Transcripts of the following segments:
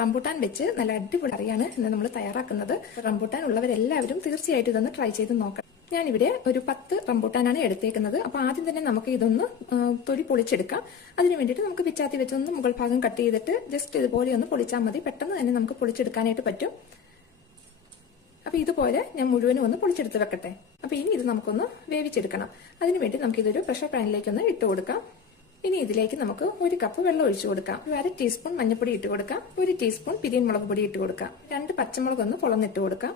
Rambutan വെച്ച് നല്ല അടിപൊളി കറിയാണ് ഇന്ന് നമ്മൾ തയ്യാറാക്കുന്നത്. റംബൂട്ടാൻ ഉള്ളവരെല്ലാവരും തീർച്ചയായിട്ടും ഇതൊന്ന് ട്രൈ ചെയ്ത് നോക്കാം. ഞാനിവിടെ ഒരു 10 റംബൂട്ടാനാണ് എടുത്തേക്കുന്നത്. അപ്പോൾ ആദ്യം തന്നെ നമുക്ക് ഇതൊന്ന് തൊലി പൊളിച്ചെടുക്കാം. അതിന് വേണ്ടിയിട്ട് നമുക്ക് പിച്ചാത്തി വെച്ചൊന്ന് മുകൾ ഭാഗം കട്ട് ചെയ്തിട്ട് ജസ്റ്റ് ഇതുപോലെ ഒന്ന് പൊളിച്ചാൽ മതി. പെട്ടെന്ന് തന്നെ നമുക്ക് പൊളിച്ചെടുക്കാനായിട്ട് പറ്റും. അപ്പോൾ ഇതുപോലെ ഞാൻ മുഴുവനും ഒന്ന് പൊളിച്ചെടുത്ത് വെക്കട്ടെ. അപ്പോൾ ഇനി ഇത് നമുക്കൊന്ന് വേവിച്ചെടുക്കണം. അതിനുവേണ്ടി നമുക്കിതൊരു പ്രഷർ പാനിലേക്ക് ഒന്ന് ഇട്ട് കൊടുക്കാം. ഇനി ഇതിലേക്ക് നമുക്ക് 1 കപ്പ് വെള്ളം ഒഴിച്ചു കൊടുക്കാം. 1/2 ടീസ്പൂൺ മഞ്ഞൾപ്പൊടി ഇട്ട് കൊടുക്കാം. 1 ടീസ്പൂൺ പിരിയൻ മുളക് പൊടി ഇട്ട് കൊടുക്കാം. 2 പച്ചമുളക് ഒന്ന് പൊളന്നിട്ട് കൊടുക്കാം.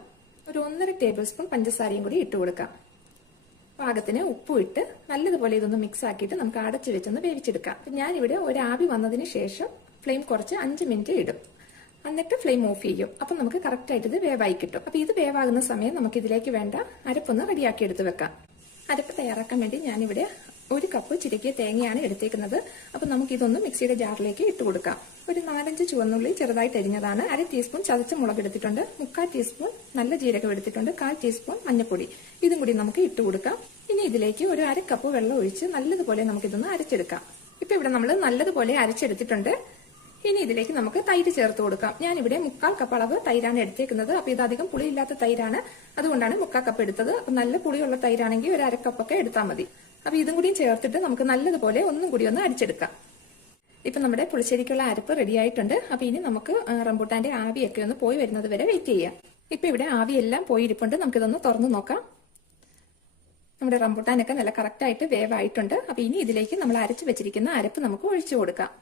ഒരു 1.5 ടേബിൾ സ്പൂൺ പഞ്ചസാരയും കൂടി ഇട്ട് കൊടുക്കാം. പാകത്തിന് ഉപ്പും ഇട്ട് നല്ലതുപോലെ ഇതൊന്ന് മിക്സ് ആക്കിയിട്ട് നമുക്ക് അടച്ചു വെച്ചൊന്ന് വേവിച്ചെടുക്കാം. ഞാനിവിടെ ഒരു ആവി വന്നതിന് ശേഷം ഫ്ലെയിം കുറച്ച് 5 മിനിറ്റ് ഇടും. എന്നിട്ട് ഫ്ലെയിം ഓഫ് ചെയ്യും. അപ്പം നമുക്ക് കറക്റ്റായിട്ട് ഇത് വേവായി കിട്ടും. അപ്പം ഇത് വേവാകുന്ന സമയം നമുക്ക് ഇതിലേക്ക് വേണ്ട അരപ്പൊന്ന് റെഡിയാക്കി എടുത്ത് വെക്കാം. അരപ്പ് തയ്യാറാക്കാൻ വേണ്ടി ഞാനിവിടെ 1 കപ്പ് ചിരകിയ തേങ്ങയാണ് എടുത്തേക്കുന്നത്. അപ്പം നമുക്കിതൊന്ന് മിക്സിയുടെ ജാറിലേക്ക് ഇട്ട് കൊടുക്കാം. ഒരു 4-5 ചുവന്നുള്ളി ചെറുതായിട്ട് അരിഞ്ഞതാണ്. 1/2 ടീസ്പൂൺ ചതച്ച മുളക് എടുത്തിട്ടുണ്ട്. 3/4 ടീസ്പൂൺ നല്ല ജീരകം എടുത്തിട്ടുണ്ട്. 1/4 ടീസ്പൂൺ മഞ്ഞൾപ്പൊടി ഇതും കൂടി നമുക്ക് ഇട്ട് കൊടുക്കാം. ഇനി ഇതിലേക്ക് ഒരു 1/2 കപ്പ് വെള്ളം ഒഴിച്ച് നല്ലതുപോലെ നമുക്കിതൊന്ന് അരച്ചെടുക്കാം. ഇപ്പൊ ഇവിടെ നമ്മൾ നല്ലതുപോലെ അരച്ചെടുത്തിട്ടുണ്ട്. ഇനി ഇതിലേക്ക് നമുക്ക് തൈര് ചേർത്ത് കൊടുക്കാം. ഞാനിവിടെ 3/4 കപ്പ് അളവ് തൈരാണ് എടുത്തേക്കുന്നത്. അപ്പൊ ഇത് അധികം പുളിയില്ലാത്ത തൈരാണ്, അതുകൊണ്ടാണ് 3/4 കപ്പ് എടുത്തത്. അപ്പൊ നല്ല പുളിയുള്ള തൈരാണെങ്കിൽ ഒരു 1/2 കപ്പൊക്കെ എടുത്താൽ മതി. അപ്പൊ ഇതും കൂടിയും ചേർത്തിട്ട് നമുക്ക് നല്ലതുപോലെ ഒന്നും കൂടി ഒന്ന് അടിച്ചെടുക്കാം. ഇപ്പൊ നമ്മുടെ പുളിശ്ശേരിക്കുള്ള അരപ്പ് റെഡി ആയിട്ടുണ്ട്. അപ്പൊ ഇനി നമുക്ക് റംബൂട്ടാന്റെ ആവിയൊക്കെ ഒന്ന് പോയി വരുന്നത് വരെ വെയിറ്റ് ചെയ്യാം. ഇപ്പൊ ഇവിടെ ആവിയെല്ലാം പോയിരിപ്പുണ്ട്. നമുക്കിതൊന്ന് തുറന്നു നോക്കാം. നമ്മുടെ റംബൂട്ടാനൊക്കെ നല്ല കറക്റ്റ് ആയിട്ട് വേവായിട്ടുണ്ട്. അപ്പൊ ഇനി ഇതിലേക്ക് നമ്മൾ അരച്ചു വെച്ചിരിക്കുന്ന അരപ്പ് നമുക്ക് ഒഴിച്ചു കൊടുക്കാം.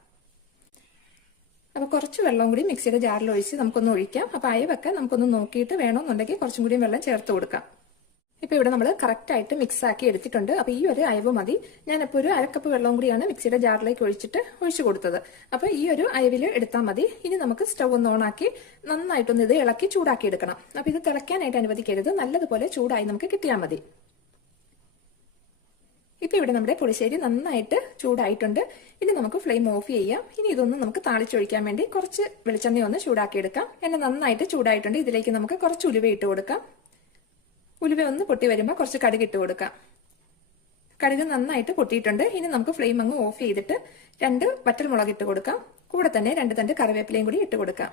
അപ്പൊ കുറച്ച് വെള്ളം കൂടി മിക്സിയുടെ ജാറിൽ ഒഴിച്ച് നമുക്കൊന്ന് ഒഴിക്കാം. അപ്പൊ അയവൊക്കെ നമുക്കൊന്ന് നോക്കിയിട്ട് വേണമെന്നുണ്ടെങ്കിൽ കുറച്ചും കൂടി വെള്ളം ചേർത്ത് കൊടുക്കാം. ഇപ്പൊ ഇവിടെ നമ്മൾ കറക്റ്റ് ആയിട്ട് മിക്സ് ആക്കി എടുത്തിട്ടുണ്ട്. അപ്പൊ ഈ ഒരു അയവ് മതി. ഞാനിപ്പോ ഒരു 1/2 കപ്പ് വെള്ളം കൂടിയാണ് മിക്സിയുടെ ജാറിലേക്ക് ഒഴിച്ചു കൊടുത്തത്. അപ്പൊ ഈ ഒരു അയവിൽ എടുത്താൽ മതി. ഇനി നമുക്ക് സ്റ്റവ് ഒന്ന് ഓണാക്കി നന്നായിട്ടൊന്ന് ഇത് ഇളക്കി ചൂടാക്കി എടുക്കണം. അപ്പൊ ഇത് തിളയ്ക്കാനായിട്ട് അനുവദിക്കരുത്. നല്ലതുപോലെ ചൂടായി നമുക്ക് കിട്ടിയാൽ മതി. ഇപ്പൊ ഇവിടെ നമ്മുടെ പുളിശ്ശേരി നന്നായിട്ട് ചൂടായിട്ടുണ്ട്. ഇനി നമുക്ക് ഫ്ലെയിം ഓഫ് ചെയ്യാം. ഇനി ഇതൊന്ന് നമുക്ക് താളിച്ചൊഴിക്കാൻ വേണ്ടി കുറച്ച് വെളിച്ചെണ്ണ ഒന്ന് ചൂടാക്കി എടുക്കാം. എണ്ണ നന്നായിട്ട് ചൂടായിട്ടുണ്ട്. ഇതിലേക്ക് നമുക്ക് കുറച്ച് ഉലുവ ഇട്ട് കൊടുക്കാം. ഉലുവ ഒന്ന് പൊട്ടി വരുമ്പോൾ കുറച്ച് കടുക് ഇട്ട് കൊടുക്കാം. കടുക് നന്നായിട്ട് പൊട്ടിയിട്ടുണ്ട്. ഇനി നമുക്ക് ഫ്ലെയിം അങ്ങ് ഓഫ് ചെയ്തിട്ട് 2 വറ്റൽമുളക് ഇട്ട് കൊടുക്കാം. കൂടെ തന്നെ 2 തണ്ട് കറിവേപ്പിലയും കൂടി ഇട്ട് കൊടുക്കാം.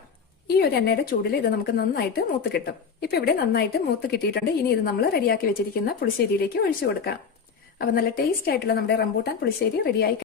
ഈ ഒരു എണ്ണയുടെ ചൂടിൽ ഇത് നമുക്ക് നന്നായിട്ട് മൂത്ത് കിട്ടും. ഇപ്പൊ ഇവിടെ നന്നായിട്ട് മൂത്ത് കിട്ടിയിട്ടുണ്ട്. ഇനി ഇത് നമ്മൾ റെഡിയാക്കി വെച്ചിരിക്കുന്ന പുളിശ്ശേരിയിലേക്ക് ഒഴിച്ചു കൊടുക്കാം. അപ്പൊ നല്ല ടേസ്റ്റ് ആയിട്ടുള്ള നമ്മുടെ റംബൂട്ടാൻ പുളിശ്ശേരി റെഡിയായി.